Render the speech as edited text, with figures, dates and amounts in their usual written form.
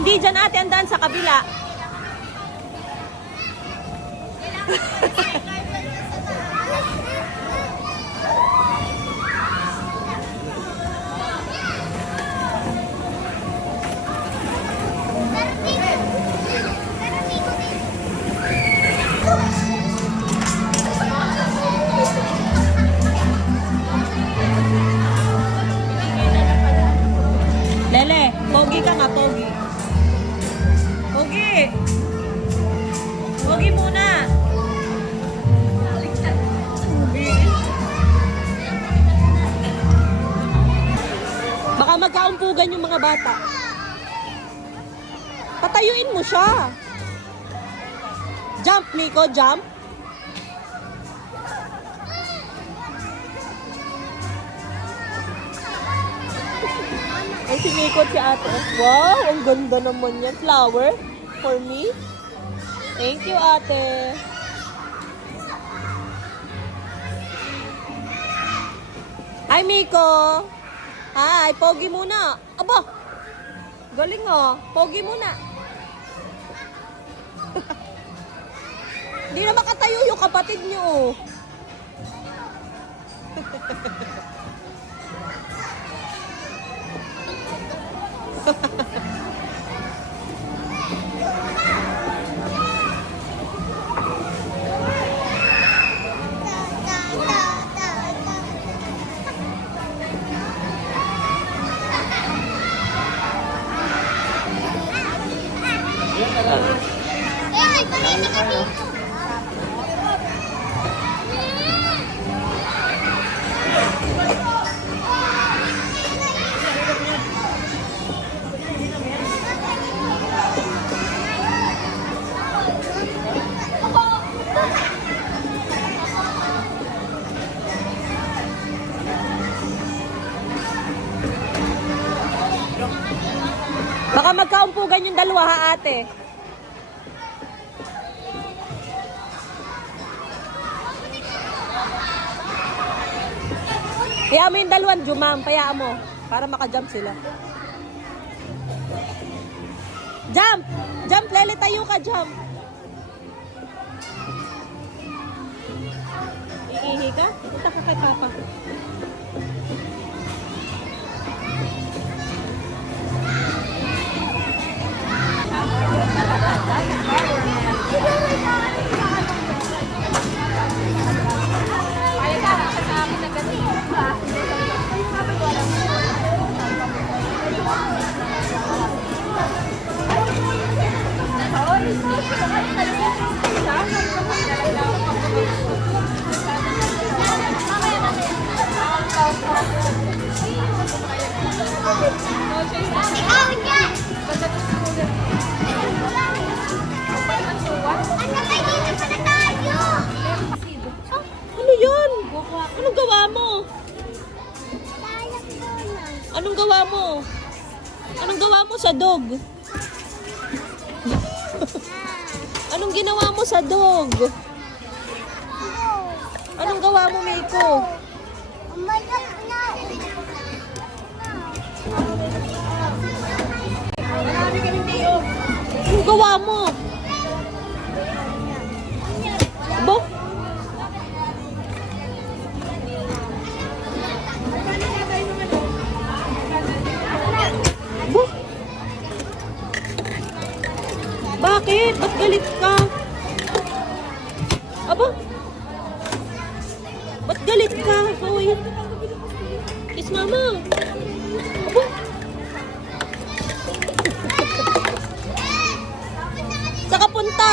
Hindi dyan ate, ang daan sa kabila. Lele, pogi ka nga, pogi. Pogi! Pogi muna! Baka magkaumpugan yung mga bata. Patayuin mo siya. Jump, Nico, jump. Ay, sinikot si ate. Wow, ang ganda naman yan. Flower for me. Thank you, ate. Hi, Miko. Hi, pogi muna. Aba, galing oh. Pogi muna. Hindi na makatayo yung kapatid niyo oh. Baka magkaumpugan yung dalawa ha, ate. Payaan mo yung dalawang jumam. Payaan mo. Para makajump sila. Jump! Jump, Lele. Tayo ka, jump. Iihi ka? Punta ka kay Papa. Ano yun? Anong gawa mo? Anong gawa mo? Anong gawa mo sa dog? Anong ginawa mo sa dog? Anong gawa mo, Miko? Anong gawa mo? Bo? Bo? Bakit? Ba't galit ka? Aba? Ba't galit ka? Hoy. Kiss mama. Aba? Saan ka punta?